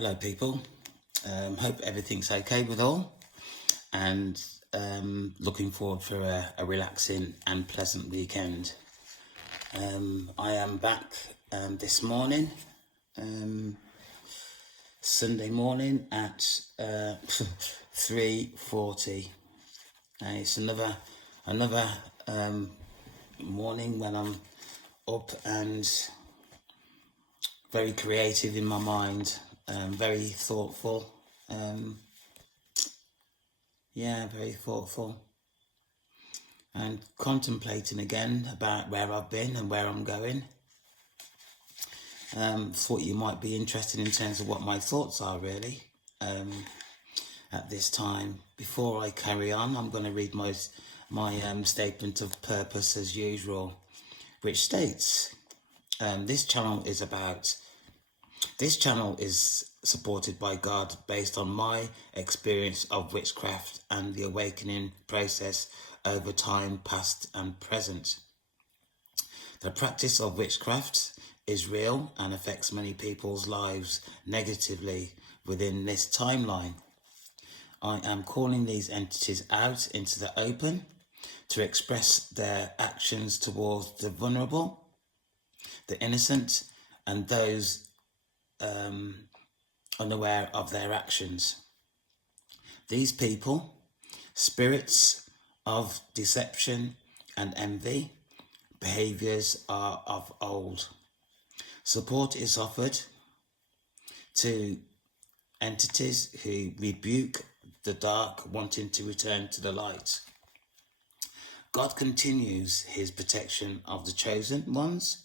Hello, people. Hope everything's okay with all, and looking forward for a relaxing and pleasant weekend. I am back this morning, Sunday morning at 3:40. It's another morning when I'm up and very creative in my mind. Very thoughtful. Very thoughtful. And contemplating again about where I've been and where I'm going. Thought you might be interested in terms of what my thoughts are really at this time. Before I carry on, I'm going to read my statement of purpose as usual, which states, this channel is supported by God based on my experience of witchcraft and the awakening process over time past and present. The practice of witchcraft is real and affects many people's lives negatively within this timeline. I am calling these entities out into the open to express their actions towards the vulnerable, the innocent, and those unaware of their actions. These people, spirits of deception and envy, behaviours are of old. Support is offered to entities who rebuke the dark, wanting to return to the light. God continues his protection of the chosen ones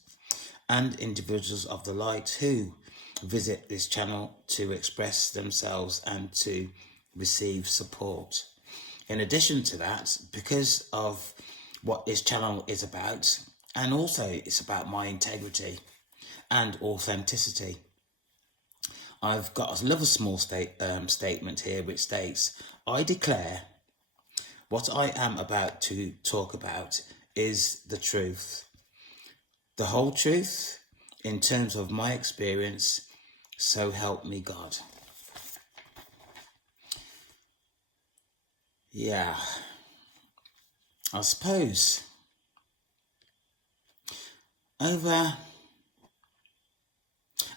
and individuals of the light who visit this channel to express themselves and to receive support. In addition to that, because of what this channel is about, and also it's about my integrity and authenticity, I've got a little small statement here which states, I declare what I am about to talk about is the truth, the whole truth in terms of my experience, so help me God. Yeah, I suppose over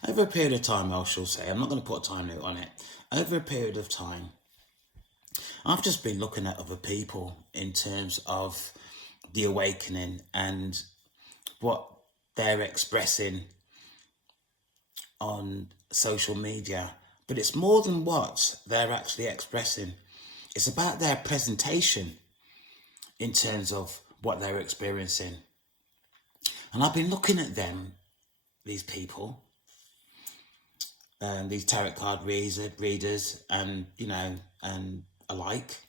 a period of time, I shall say, I'm not going to put a time limit on it, over a period of time, I've just been looking at other people in terms of the awakening and what they're expressing on social media. But it's more than what they're actually expressing. It's about their presentation in terms of what they're experiencing. And I've been looking at them, these people, these tarot card readers and, and alike.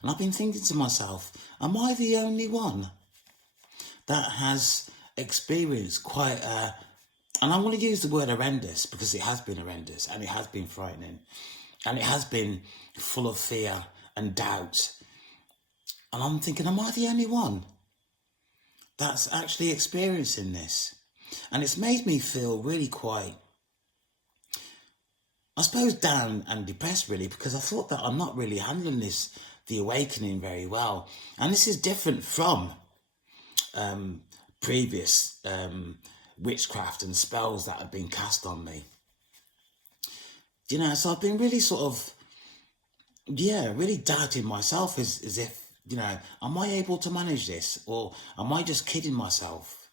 And I've been thinking to myself, am I the only one that has experienced quite a, and I want to use the word horrendous because it has been horrendous and it has been frightening and it has been full of fear and doubt. And I'm thinking, am I the only one that's actually experiencing this? And it's made me feel really quite, I suppose, down and depressed really, because I thought that I'm not really handling the awakening very well. And this is different from previous witchcraft and spells that have been cast on me. So I've been really sort of, really doubting myself as if, am I able to manage this, or am I just kidding myself?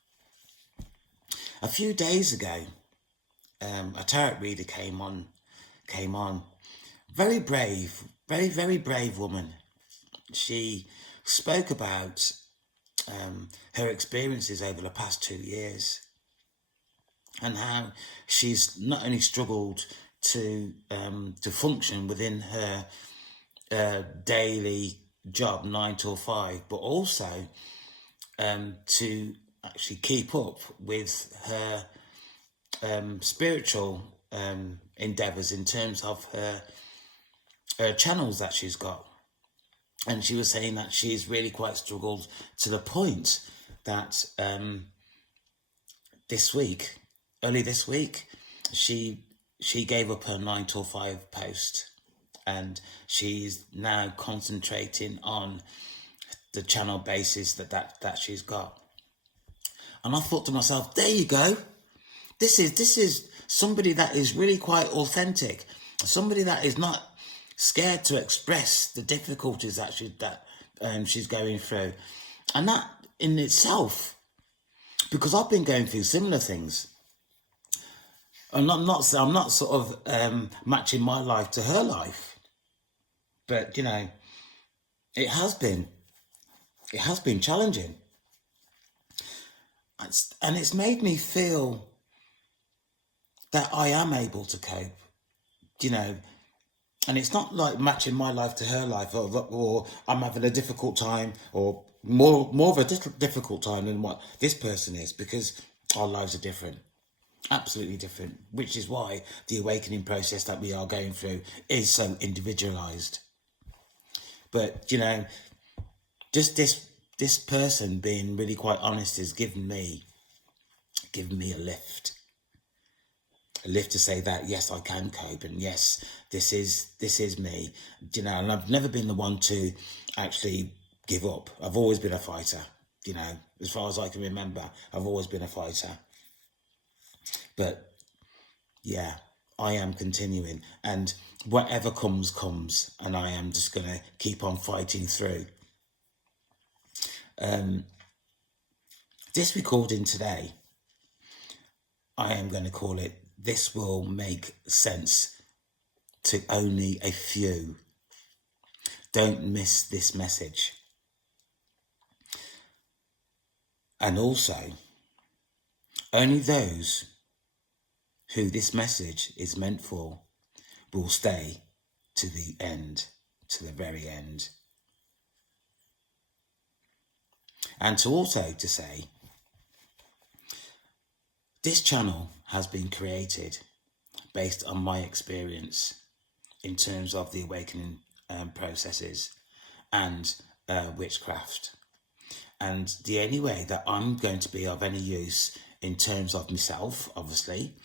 A few days ago, a tarot reader came on, very brave, very, very brave woman. She spoke about her experiences over the past 2 years and how she's not only struggled to function within her daily job 9 till 5, but also to actually keep up with her spiritual endeavors in terms of her channels that she's got. And she was saying that she's really quite struggled to the point that early this week, she she gave up her 9 to 5 post, and she's now concentrating on the channel basis that she's got. And I thought to myself, there you go. This is somebody that is really quite authentic, somebody that is not scared to express the difficulties that she's going through, and that in itself, because I've been going through similar things. I'm not sort of matching my life to her life, but it has been challenging, and it's made me feel that I am able to cope, and it's not like matching my life to her life, or I'm having a difficult time, or more of a difficult time than what this person is, because our lives are different, absolutely different, which is why the awakening process that we are going through is so individualized. But just this person being really quite honest has given me a lift to say that yes, I can cope, and yes, this is me, and I've never been the one to actually give up. I've always been a fighter, as far as I can remember. I've always been a fighter, but yeah, I am continuing, and whatever comes, and I am just gonna keep on fighting through. This recording today, I am going to call it, "This Will Make Sense to Only a Few." Don't miss this message. And also, only those who this message is meant for will stay to the end, to the very end. And to say, this channel has been created based on my experience in terms of the awakening processes and witchcraft. And the only way that I'm going to be of any use in terms of myself, obviously,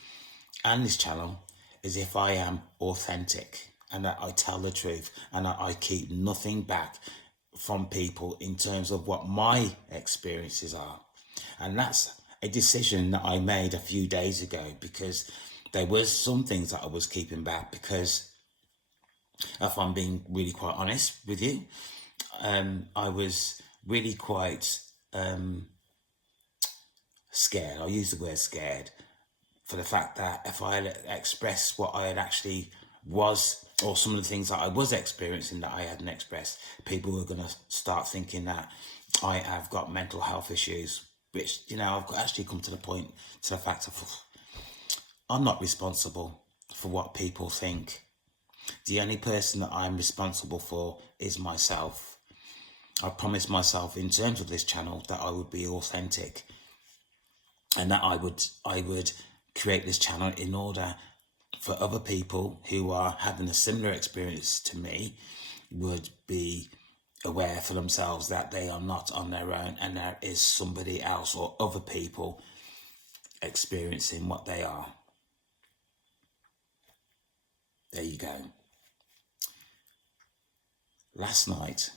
and this channel, is if I am authentic, and that I tell the truth, and that I keep nothing back from people in terms of what my experiences are. And that's a decision that I made a few days ago, because there was some things that I was keeping back, because if I'm being really quite honest with you, I was really quite scared. I'll use the word scared, for the fact that if I expressed what I had actually was, or some of the things that I was experiencing that I hadn't expressed, people were going to start thinking that I have got mental health issues, which, I've actually come to the fact of, I'm not responsible for what people think. The only person that I'm responsible for is myself. I promised myself in terms of this channel that I would be authentic, and that I would create this channel in order for other people who are having a similar experience to me would be aware for themselves that they are not on their own, and there is somebody else or other people experiencing what they are. There you go. Last night,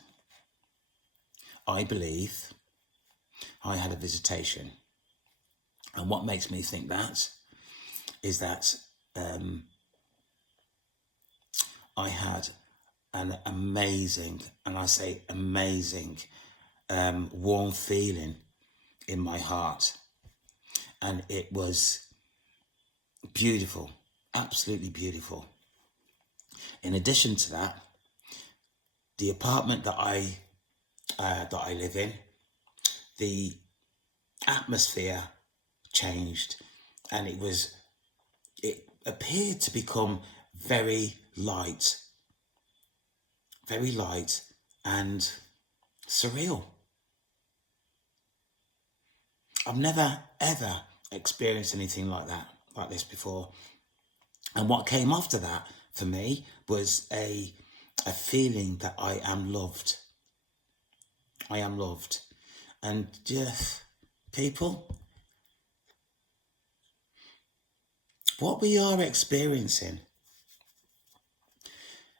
I believe I had a visitation. And what makes me think that is that I had an amazing, and I say amazing, warm feeling in my heart. And it was beautiful, absolutely beautiful. In addition to that, the apartment that I live in, the atmosphere changed, and it appeared to become very light and surreal. I've never ever experienced anything like this before. And what came after that for me was a feeling that I am loved. I am loved. And people, What we are experiencing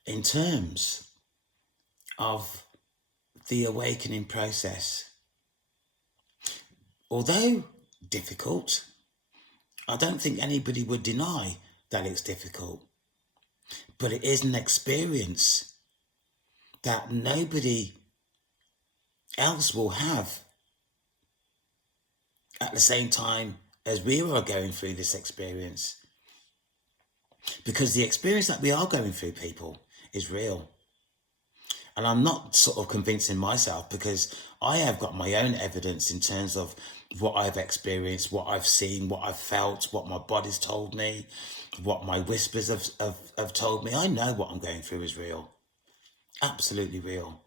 in terms of the awakening process, although difficult, I don't think anybody would deny that it's difficult, but it is an experience that nobody else will have at the same time as we are going through this experience. Because the experience that we are going through, people, is real. And I'm not sort of convincing myself, because I have got my own evidence in terms of what I've experienced, what I've seen, what I've felt, what my body's told me, what my whispers have told me. I know what I'm going through is real. Absolutely real.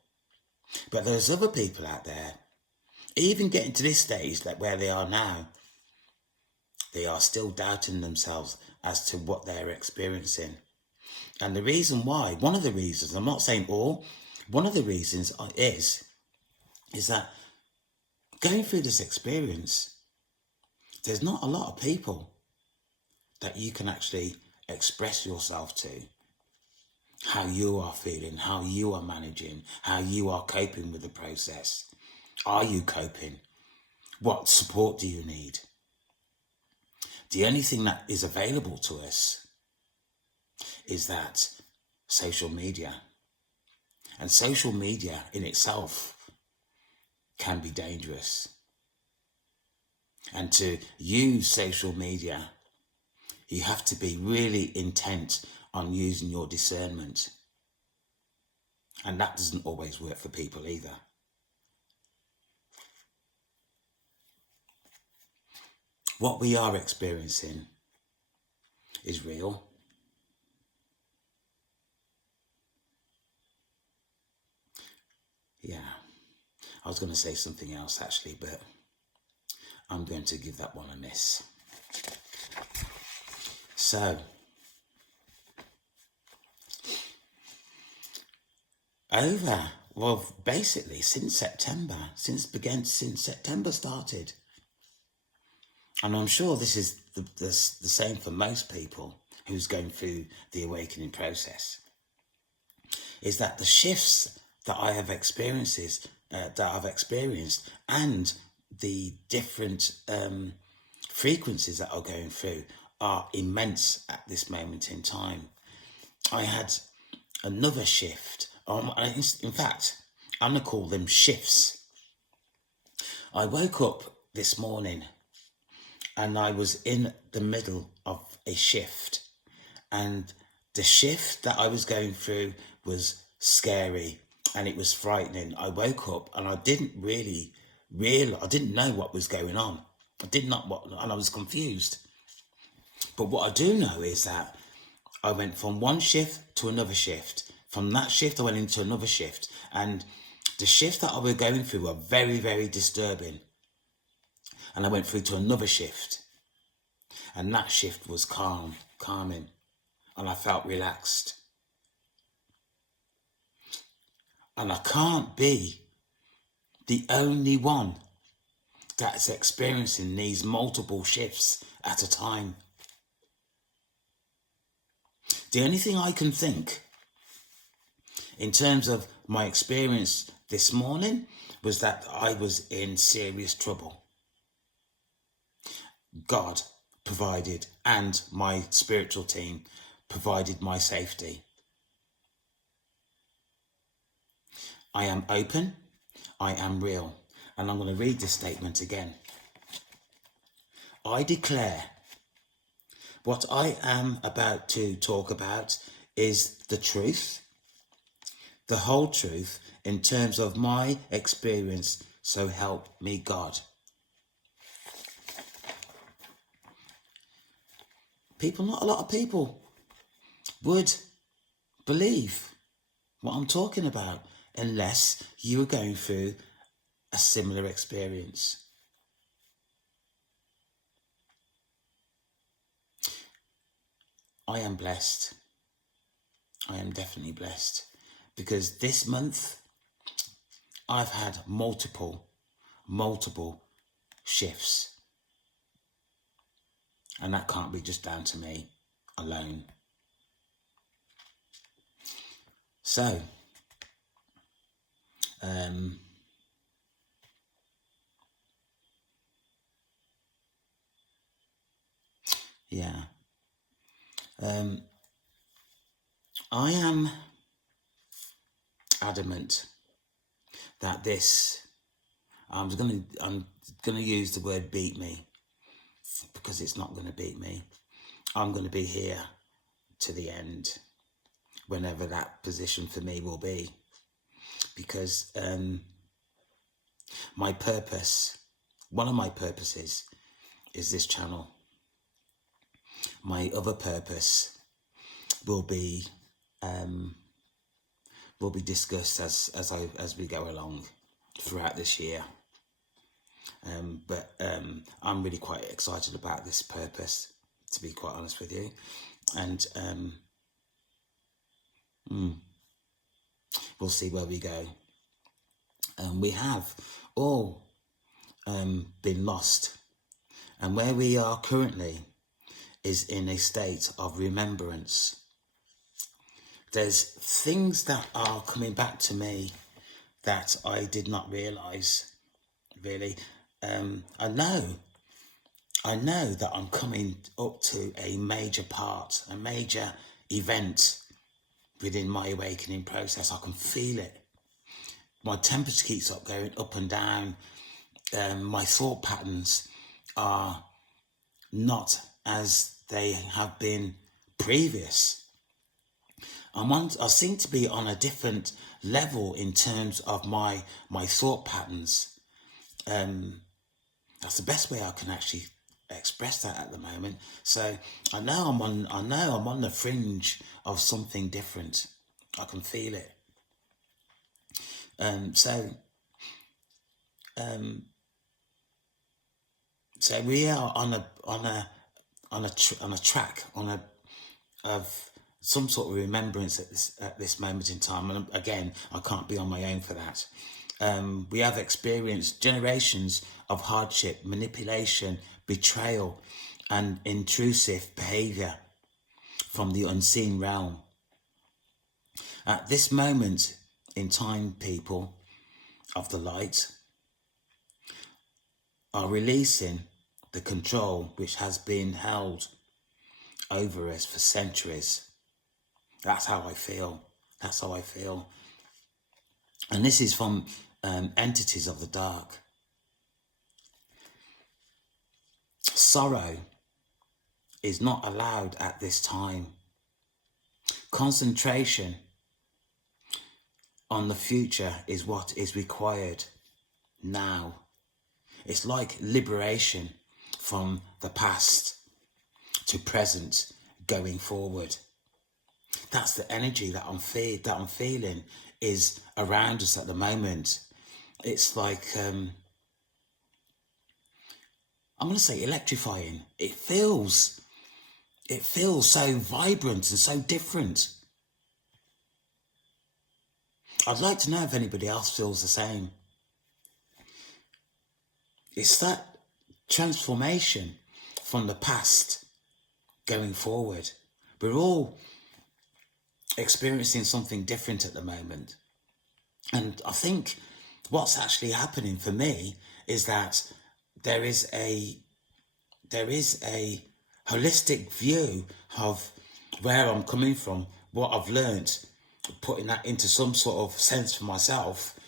But there's other people out there, even getting to this stage, like where they are now, they are still doubting themselves as to what they're experiencing. And the reason why, one of the reasons, I'm not saying all, one of the reasons is that going through this experience, there's not a lot of people that you can actually express yourself to. How you are feeling, how you are managing, how you are coping with the process. Are you coping? What support do you need? The only thing that is available to us is that social media. And social media in itself can be dangerous. And to use social media, you have to be really intent on using your discernment. And that doesn't always work for people either. What we are experiencing is real. Yeah, I was going to say something else actually, but I'm going to give that one a miss. So, basically since September started, and I'm sure this is the same for most people who's going through the awakening process, is that the shifts that I have experienced and the different frequencies that are going through are immense at this moment in time. I had another shift. In fact, I'm going to call them shifts. I woke up this morning and I was in the middle of a shift, and the shift that I was going through was scary and it was frightening. I woke up and I didn't really realize, I didn't know what was going on. And I was confused. But what I do know is that I went from one shift to another shift. From that shift, I went into another shift. And the shifts that I was going through were very, very disturbing. And I went through to another shift. And that shift was calming. And I felt relaxed. And I can't be the only one that's experiencing these multiple shifts at a time. The only thing I can think in terms of my experience this morning was that I was in serious trouble. God provided, and my spiritual team provided my safety. I am open, I am real. And I'm going to read this statement again. I declare what I am about to talk about is the truth, the whole truth in terms of my experience, so help me God. Not a lot of people would believe what I'm talking about unless you are going through a similar experience. I am blessed. I am definitely blessed, because this month I've had multiple shifts. And that can't be just down to me alone. So, yeah. I am adamant that I'm gonna use the word beat me, because it's not gonna beat me. I'm gonna be here to the end, whenever that position for me will be, because my purpose, one of my purposes, is this channel. My other purpose will be discussed as we go along throughout this year. But I'm really quite excited about this purpose, to be quite honest with you. And we'll see where we go. We have all been lost. And where we are currently is in a state of remembrance. There's things that are coming back to me that I did not realise, really. I know that I'm coming up to a major part, a major event within my awakening process. I can feel it. My temperature keeps going up and down. My thought patterns are not as they have been previous. I seem to be on a different level in terms of my thought patterns. That's the best way I can actually express that at the moment. So I know I'm on the fringe of something different. I can feel it. So we are on a track of some sort of remembrance at this moment in time. And again, I can't be on my own for that. We have experienced generations of hardship, manipulation, betrayal, and intrusive behaviour from the unseen realm. At this moment in time, people of the light are releasing the control which has been held over us for centuries. That's how I feel. That's how I feel. And this is from entities of the dark. Sorrow is not allowed at this time. Concentration on the future is what is required now. It's like liberation from the past to present, going forward. That's the energy that I'm feeling is around us at the moment. It's like, I'm going to say electrifying. It feels so vibrant and so different. I'd like to know if anybody else feels the same. It's that transformation from the past going forward. We're all experiencing something different at the moment. And I think what's actually happening for me is that there is a holistic view of where I'm coming from, what I've learned, putting that into some sort of sense for myself,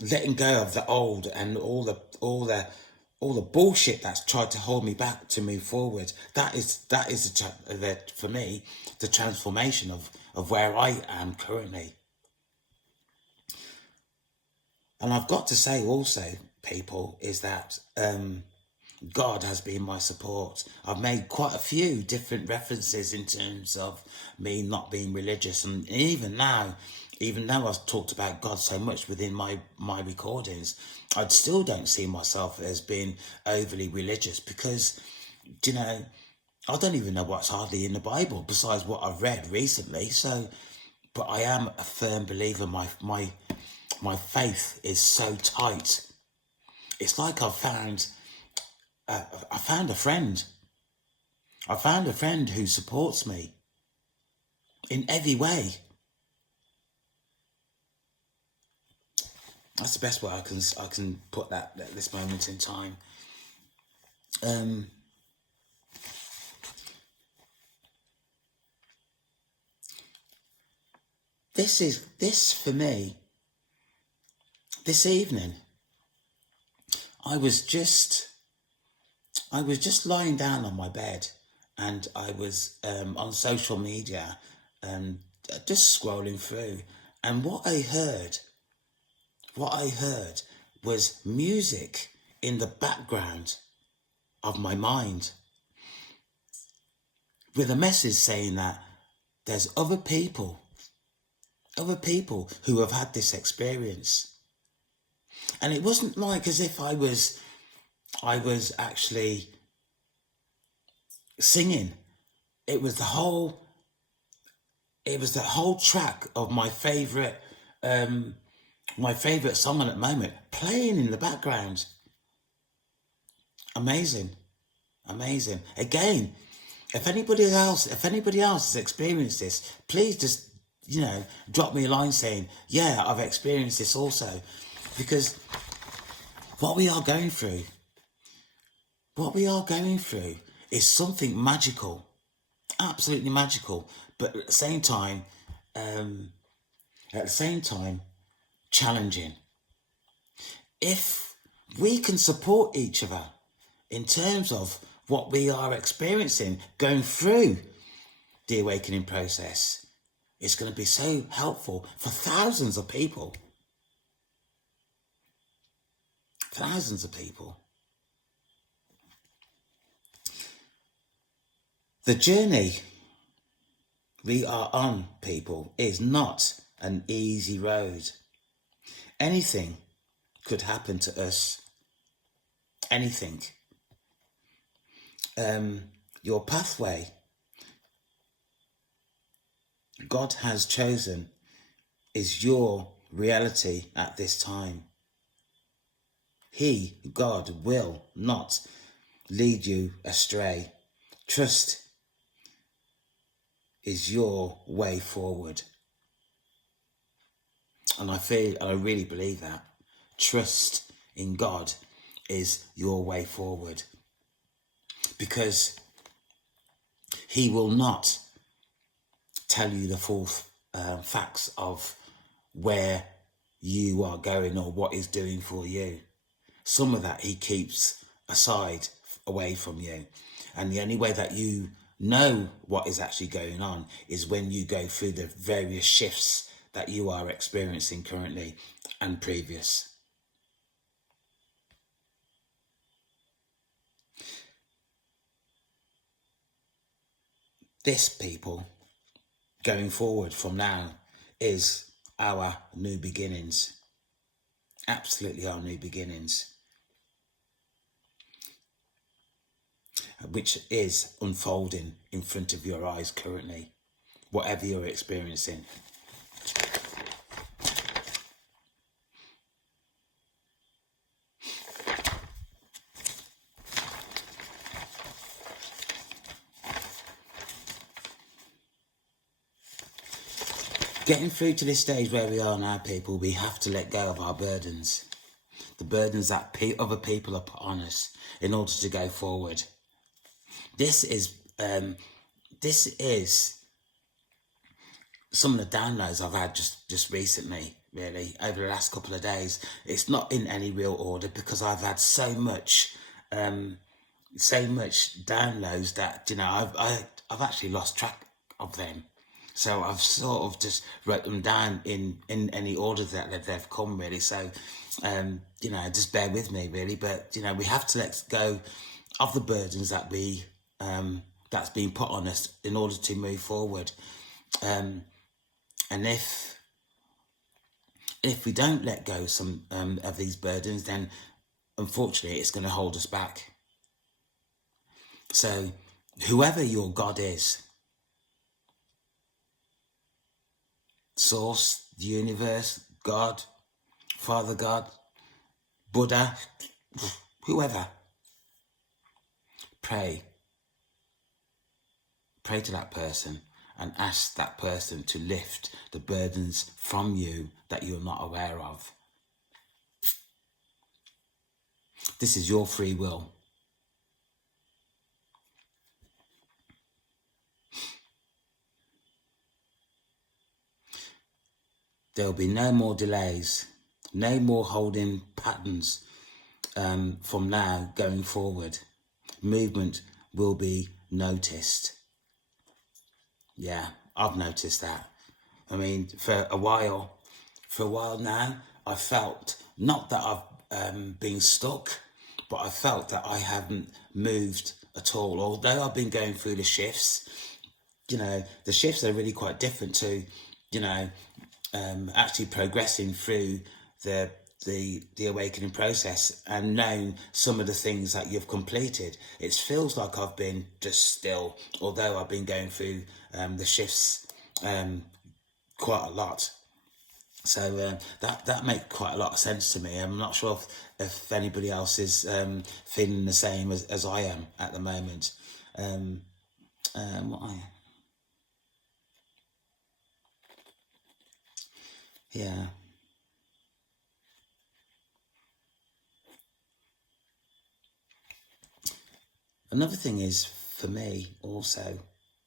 letting go of the old and all the bullshit that's tried to hold me back to move forward. That is for me the transformation of where I am currently. And I've got to say also, people, is that God has been my support. I've made quite a few different references in terms of me not being religious, and even now, even though I've talked about God so much within my recordings, I still don't see myself as being overly religious, because, you know, I don't even know what's hardly in the Bible besides what I've read recently. So, but I am a firm believer. My faith is so tight. It's like I found a friend. I found a friend who supports me in every way. That's the best way I can put that at this moment in time. This for me. This evening, I was just lying down on my bed, and I was on social media, just scrolling through, and what I heard was music in the background of my mind, with a message saying that there's other people who have had this experience. And it wasn't like as if I was actually singing. It was the whole track of my favourite song at the moment playing in the background. Amazing. Again, if anybody else has experienced this, please just, drop me a line saying, yeah, I've experienced this also. Because what we are going through is something magical, absolutely magical, but at the same time, challenging. If we can support each other in terms of what we are experiencing, going through the awakening process, it's going to be so helpful for thousands of people. Thousands of people. The journey we are on, people, is not an easy road. Anything could happen to us. Anything. Your pathway God has chosen is your reality at this time. He, God, will not lead you astray. Trust is your way forward. And I really believe that. Trust in God is your way forward. Because He will not tell you the full facts of where you are going or what He's doing for you. Some of that He keeps aside, away from you. And the only way that you know what is actually going on is when you go through the various shifts that you are experiencing currently and previous. This, people, going forward from now, is our new beginnings. Absolutely our new beginnings. Which is unfolding in front of your eyes currently, whatever you're experiencing. Getting through to this stage where we are now, people, we have to let go of our burdens. The burdens that other people are put on us in order to go forward. This is some of the downloads I've had just recently, really, over the last couple of days. It's not in any real order because I've had so much downloads that, I've actually lost track of them. So I've sort of just wrote them down in any order that they've come, really. So, just bear with me, really. But, we have to let go of the burdens that that's been put on us in order to move forward. And if we don't let go some of these burdens, then unfortunately it's going to hold us back. So whoever your God is, Source, the universe, God, Father God, Buddha, whoever, pray pray to that person and ask that person to lift the burdens from you that you're not aware of. This is your free will. There'll be no more delays, no more holding patterns from now going forward. Movement will be noticed. Yeah, I've noticed that. I mean, for a while now, I felt not that I've been stuck, but I felt that I haven't moved at all. Although I've been going through the shifts, the shifts are really quite different to, actually progressing through the awakening process and knowing some of the things that you've completed. It feels like I've been just still, although I've been going through the shifts quite a lot. So that makes quite a lot of sense to me. I'm not sure if anybody else is feeling the same as I am at the moment. Yeah. Another thing is for me also,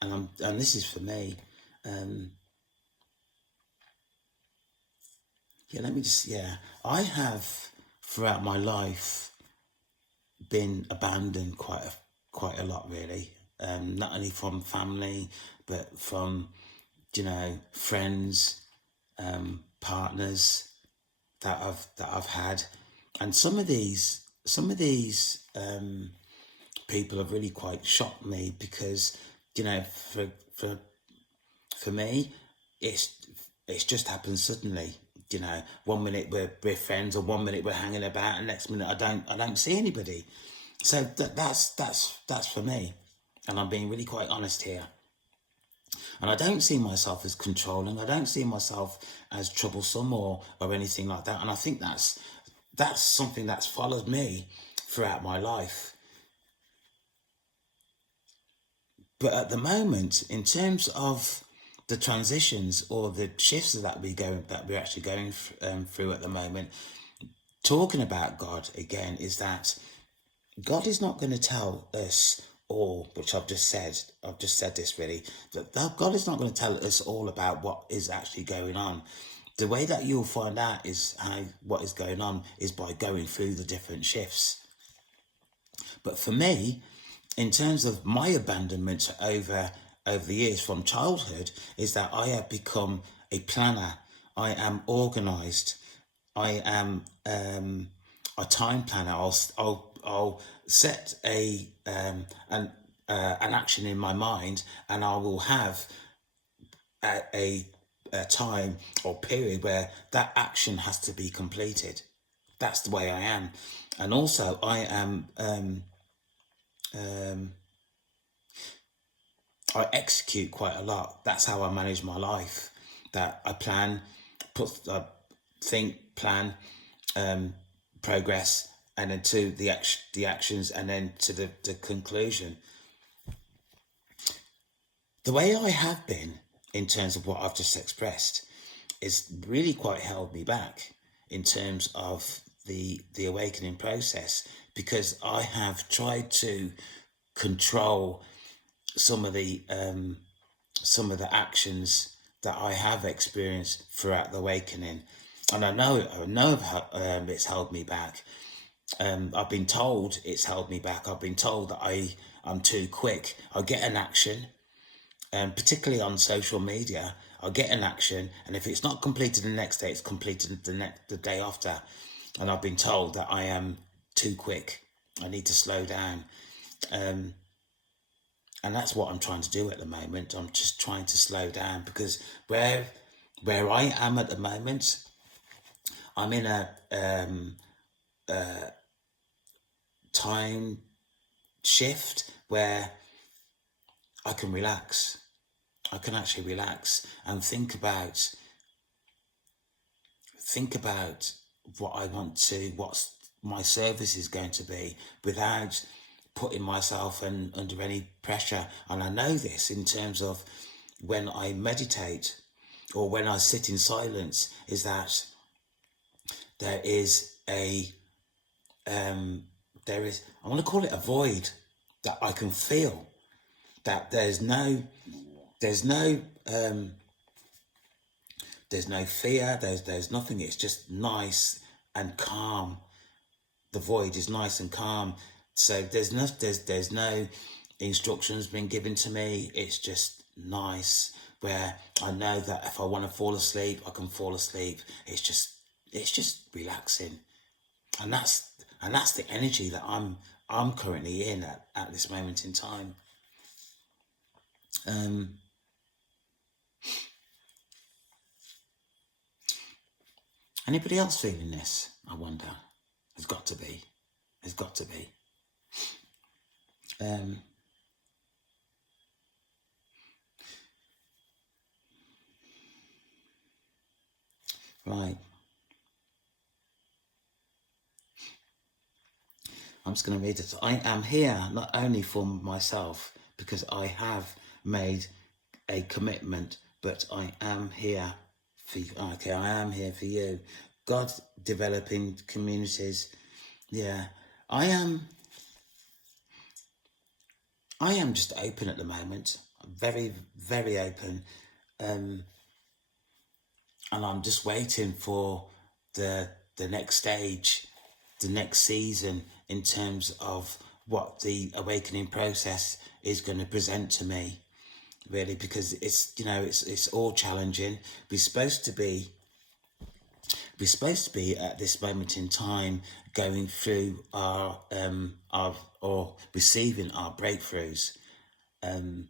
and this is for me. I have throughout my life been abandoned quite a lot, really. Not only from family, but from friends, partners that I've had, and some of these people have really quite shocked me because for me it's just happened suddenly. 1 minute we're friends, or 1 minute we're hanging about, and next minute I don't see anybody. So that's for me, and I'm being really quite honest here. And I don't see myself as controlling. I don't see myself as troublesome or anything like that. And I think that's something that's followed me throughout my life. But at the moment, in terms of the transitions or the shifts that we're actually going through at the moment, talking about God again, is that God is not going to tell us all, which I've just said this really, that God is not going to tell us all about what is actually going on. The way that you'll find out is what is going on is by going through the different shifts. But for me, in terms of my abandonment over the years from childhood, is that I have become a planner. I am organised. I am a time planner. I'll set an action in my mind, and I will have a time or period where that action has to be completed. That's the way I am. And also I am I execute quite a lot. That's how I manage my life. That I plan, think, plan, progress, and then to the actions, and then to the conclusion. The way I have been, in terms of what I've just expressed, is really quite held me back in terms of the awakening process, because I have tried to control some of the actions that I have experienced throughout the awakening, and I know it's held me back. I've been told it's held me back. I've been told that I'm too quick. I get an action, particularly on social media. I'll get an action, and if it's not completed the next day, it's completed the day after. And I've been told that I am too quick. I need to slow down. And that's what I'm trying to do at the moment. I'm just trying to slow down, because where I am at the moment, I'm in a time shift where I can relax. I can actually relax and think about what I want to, what my service is going to be, without putting myself under any pressure. And I know this in terms of when I meditate or when I sit in silence, is that there is I want to call it a void that I can feel, that there's no fear, there's nothing. It's just nice and calm. The void is nice and calm. So there's no instructions being given to me. It's just nice, where I know that if I want to fall asleep, I can fall asleep. It's just relaxing, and that's the energy that I'm currently in at this moment in time. Anybody else feeling this? I wonder. There's got to be. Right. I'm just going to read it. I am here not only for myself, because I have made a commitment, but I am here for you. Okay, I am here for you. God developing communities. Yeah, I am just open at the moment. Very, very open. And I'm just waiting for the next stage, the next season, in terms of what the awakening process is going to present to me, really, because it's all challenging. We're supposed to be at this moment in time going through our or receiving our breakthroughs, and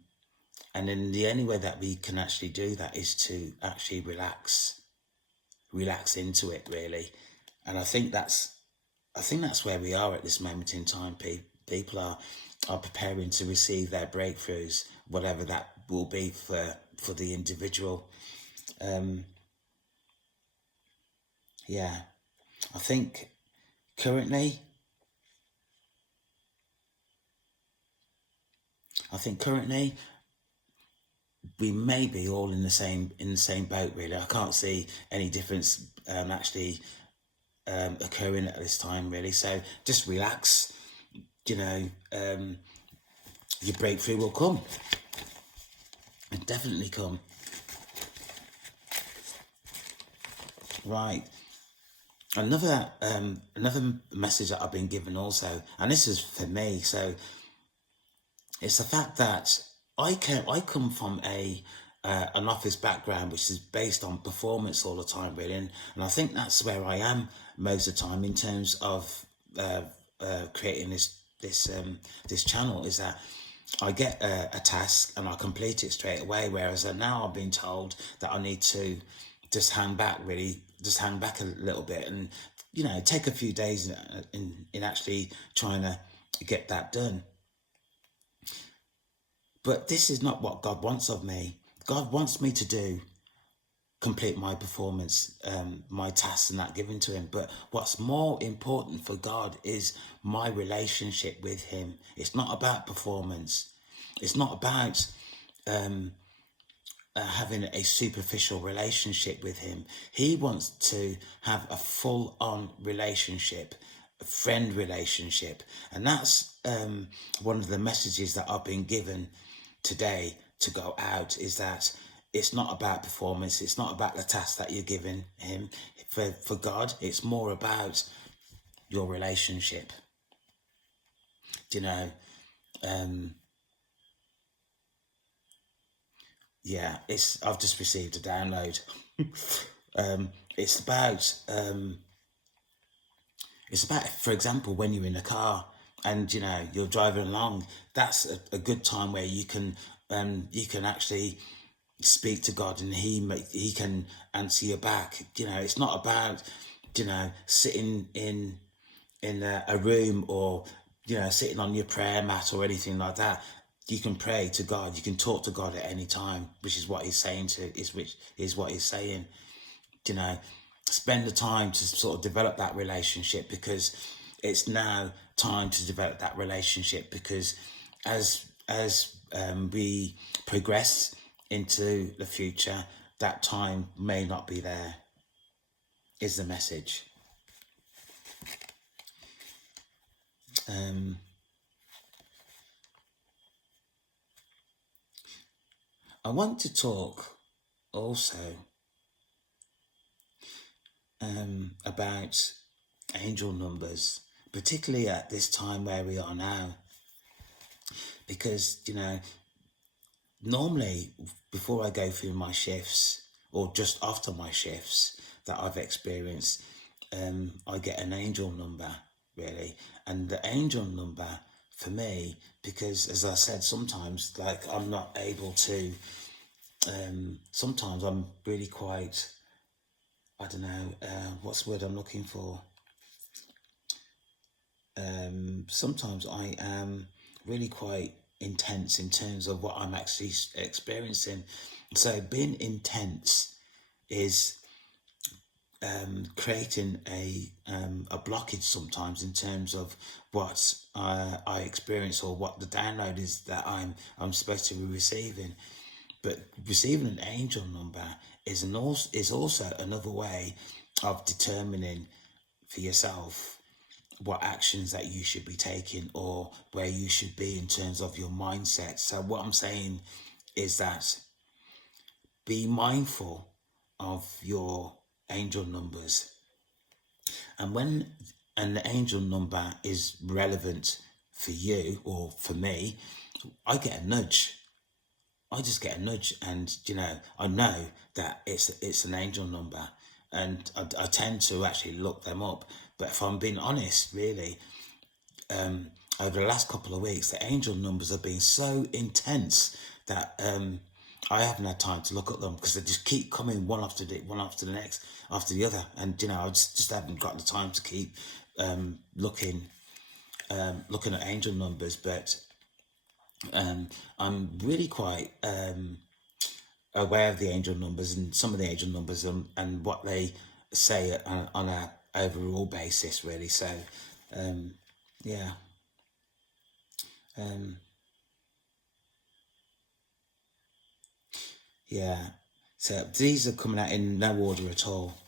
then the only way that we can actually do that is to actually relax into it, really. And I think that's where we are at this moment in time. People are preparing to receive their breakthroughs, whatever that will be for the individual. Yeah, I think currently we may be all in the same boat, really. I can't see any difference actually occurring at this time, really. So just relax. Your breakthrough will come. It'll definitely come. Right. Another message that I've been given also, and this is for me. So it's the fact that I come from an office background which is based on performance all the time, really, and I think that's where I am most of the time in terms of creating this channel, is that I get a task and I complete it straight away, whereas now I've been told that I need to just hang back a little bit, and take a few days in actually trying to get that done. But this is not what God wants of me. God wants me to complete my performance, my tasks and that given to him. But what's more important for God is my relationship with him. It's not about performance. It's not about having a superficial relationship with him. He wants to have a full-on relationship, a friend relationship. And that's one of the messages that I've been given today to go out, is that it's not about performance. It's not about the task that you're giving him. For God, it's more about your relationship. Yeah, I've just received a download. It's about, for example, when you're in a car and you're driving along, that's a good time where you can actually speak to God, and he can answer you back. It's not about sitting in a room, or sitting on your prayer mat or anything like that. You can pray to God. You can talk to God at any time, which is what he's saying spend the time to sort of develop that relationship, because it's now time to develop that relationship, because as we progress into the future, that time may not be there, is the message. I want to talk also about angel numbers, particularly at this time where we are now, because normally before I go through my shifts, or just after my shifts that I've experienced, I get an angel number, really. And the angel number for me, because as I said, sometimes like I'm not able to, sometimes I'm really quite, I don't know, what's the word I'm looking for? Sometimes I am really quite intense in terms of what I'm actually experiencing. So being intense is creating a blockage sometimes in terms of what I experience, or what the download is that I'm supposed to be receiving. But receiving an angel number is also another way of determining for yourself what actions that you should be taking, or where you should be in terms of your mindset. So what I'm saying is that be mindful of your angel numbers. And when an angel number is relevant for you or for me, I get a nudge. I just get a nudge, and I know that it's an angel number, and I tend to actually look them up. But if I'm being honest, really, over the last couple of weeks, the angel numbers have been so intense that I haven't had time to look at them, because they just keep coming one after the next, after the other, and I just haven't got the time to keep looking at angel numbers. But I'm really quite aware of the angel numbers, and some of the angel numbers, and what they say on a overall basis, really. So yeah. Yeah, so these are coming out in no order at all.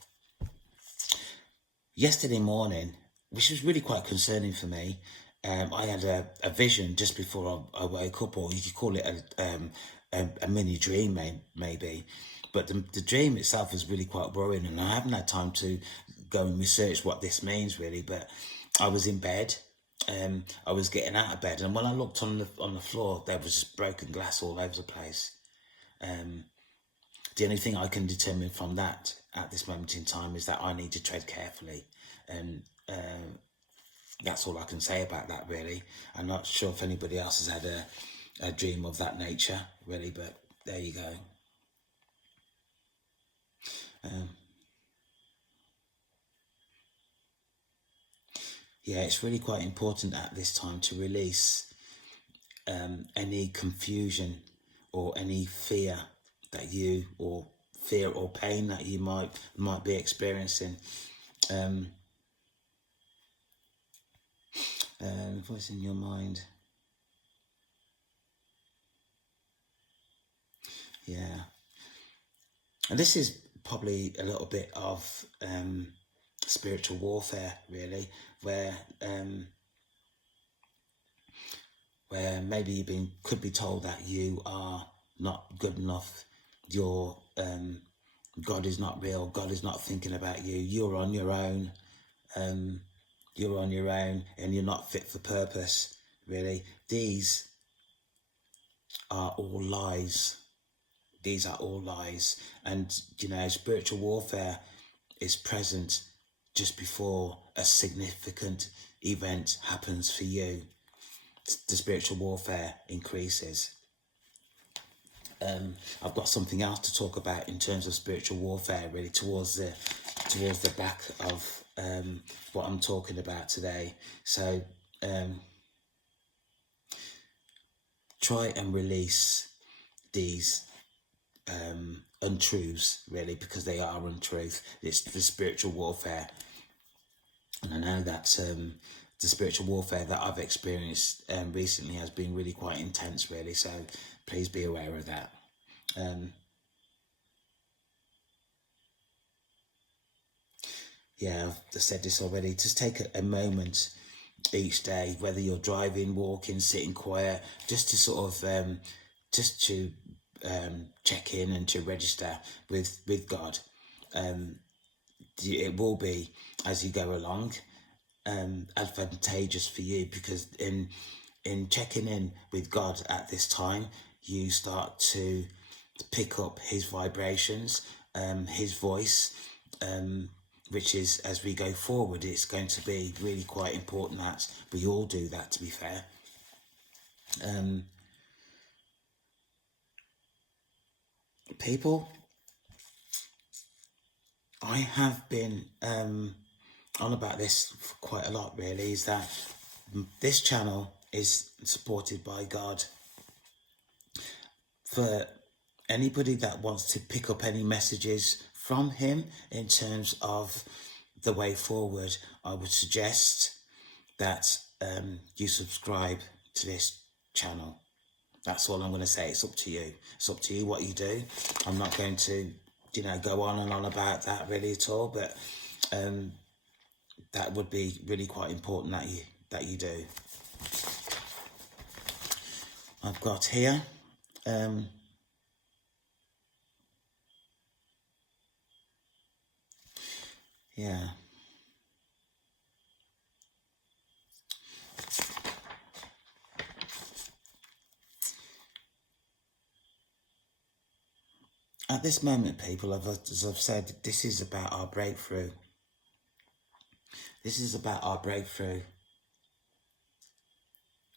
Yesterday morning, which was really quite concerning for me, I had a vision just before I woke up, or you could call it a mini dream, maybe. But the dream itself was really quite worrying, and I haven't had time to go and research what this means, really. But I was in bed. I was getting out of bed, and when I looked on the floor, there was just broken glass all over the place. The only thing I can determine from that at this moment in time is that I need to tread carefully, and that's all I can say about that, really. I'm not sure if anybody else has had a dream of that nature, really, but there you go. Yeah, it's really quite important at this time to release any confusion or any fear that fear or pain that you might be experiencing. Voice in your mind. Yeah. And this is probably a little bit of spiritual warfare, really, where maybe you could be told that you are not good enough, your God is not real, God is not thinking about you, you're on your own, and you're not fit for purpose, really. These are all lies. These are all lies. And, spiritual warfare is present just before a significant event happens for you. The spiritual warfare increases. I've got something else to talk about in terms of spiritual warfare, really, towards the back of what I'm talking about today. So try and release these untruths, really, because they are untruth. It's the spiritual warfare. And I know that the spiritual warfare that I've experienced recently has been really quite intense, really. So please be aware of that. Yeah, I've said this already. Just take a moment each day, whether you're driving, walking, sitting quiet, just to sort of just to check in and to register with God. It will be, as you go along, advantageous for you, because in checking in with God at this time, you start to pick up his vibrations, his voice, which is, as we go forward, it's going to be really quite important that we all do that, to be fair. People, I have been on about this quite a lot, really, is that this channel is supported by God. For anybody that wants to pick up any messages from him in terms of the way forward, I would suggest that you subscribe to this channel. That's all I'm going to say. It's up to you. It's up to you what you do. I'm not going to, go on and on about that really at all, but that would be really quite important that you do. I've got here yeah. At this moment, people, as I've said, this is about our breakthrough. This is about our breakthrough.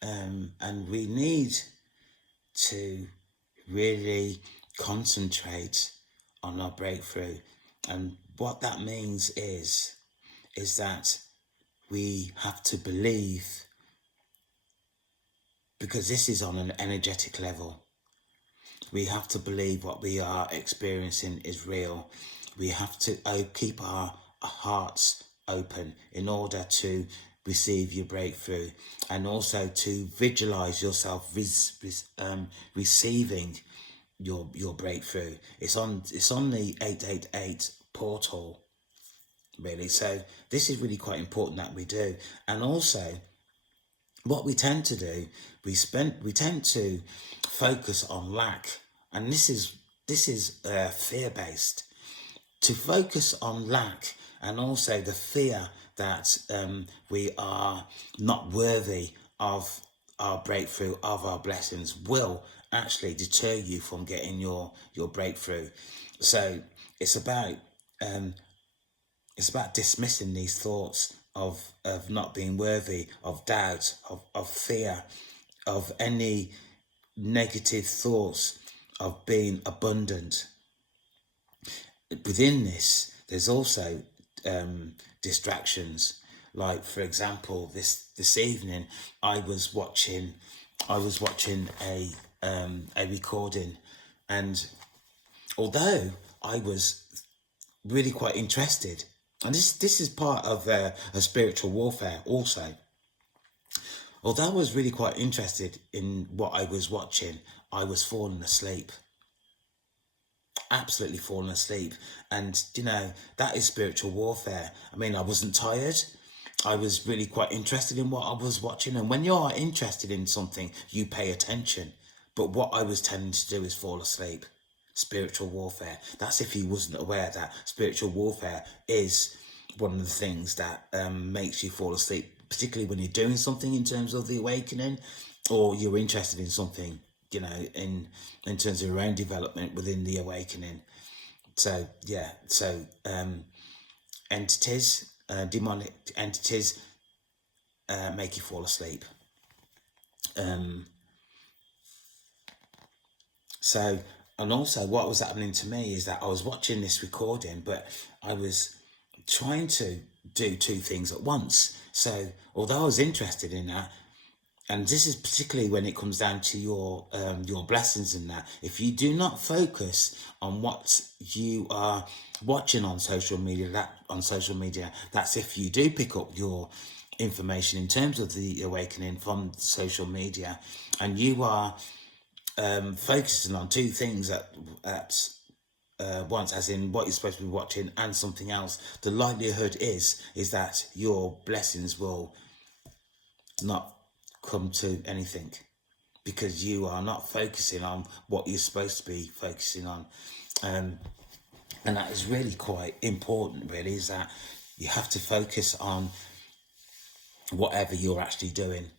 And we need to really concentrate on our breakthrough. And what that means is that we have to believe, because this is on an energetic level. We have to believe what we are experiencing is real. We have to keep our hearts open in order to receive your breakthrough, and also to visualize yourself receiving your breakthrough. It's on the 888 portal, really. So this is really quite important that we do. And also, what we tend to do, we tend to focus on lack, and this is fear-based. To focus on lack, and also the fear that we are not worthy of our breakthrough, of our blessings, will actually deter you from getting your breakthrough. So it's about dismissing these thoughts of not being worthy, of doubt, of fear, of any negative thoughts of being abundant. Within this, there's also distractions. Like, for example, this evening, I was watching a recording, and although I was really quite interested, and this is part of a spiritual warfare also. Although I was really quite interested in what I was watching, I was falling asleep. Absolutely falling asleep. And, that is spiritual warfare. I mean, I wasn't tired. I was really quite interested in what I was watching. And when you are interested in something, you pay attention. But what I was tending to do is fall asleep. Spiritual warfare. That's if you wasn't aware that spiritual warfare is one of the things that makes you fall asleep, particularly when you're doing something in terms of the awakening, or you're interested in something, in terms of your own development within the awakening. So yeah, so entities, demonic entities, make you fall asleep. So, and also what was happening to me is that I was watching this recording, but I was trying to do two things at once. So although I was interested in that, and this is particularly when it comes down to your blessings and that, if you do not focus on what you are watching on social media, that's if you do pick up your information in terms of the awakening from social media, and you are focusing on two things at once, as in what you're supposed to be watching and something else, the likelihood is that your blessings will not come to anything, because you are not focusing on what you're supposed to be focusing on. And that is really quite important, really, is that you have to focus on whatever you're actually doing,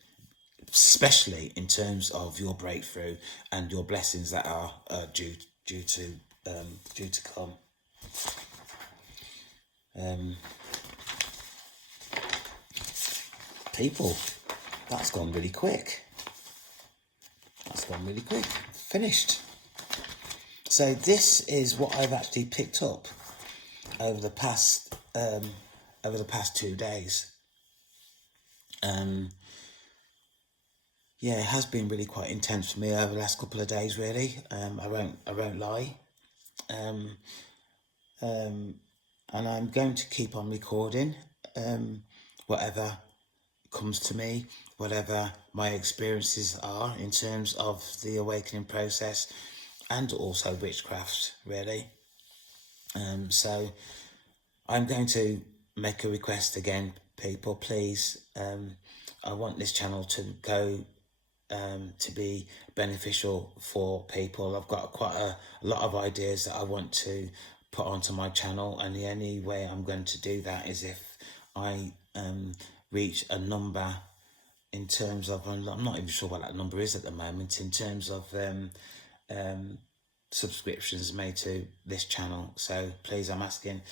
especially in terms of your breakthrough and your blessings that are due to come. People, that's gone really quick. Finished. So this is what I've actually picked up over the past 2 days. Yeah, it has been really quite intense for me over the last couple of days, really. I won't lie. And I'm going to keep on recording whatever comes to me, whatever my experiences are in terms of the awakening process, and also witchcraft, really. So I'm going to make a request again, people, please. I want this channel to go to be beneficial for people. I've got quite a lot of ideas that I want to put onto my channel, and the only way I'm going to do that is if I reach a number in terms of, I'm not even sure what that number is at the moment, in terms of subscriptions made to this channel. So please, I'm asking,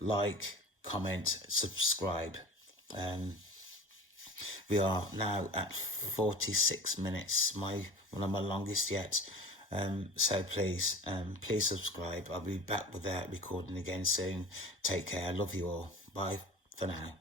like, comment, subscribe. We are now at 46 minutes, one of my longest yet. So please subscribe. I'll be back with that recording again soon. Take care. I love you all. Bye for now.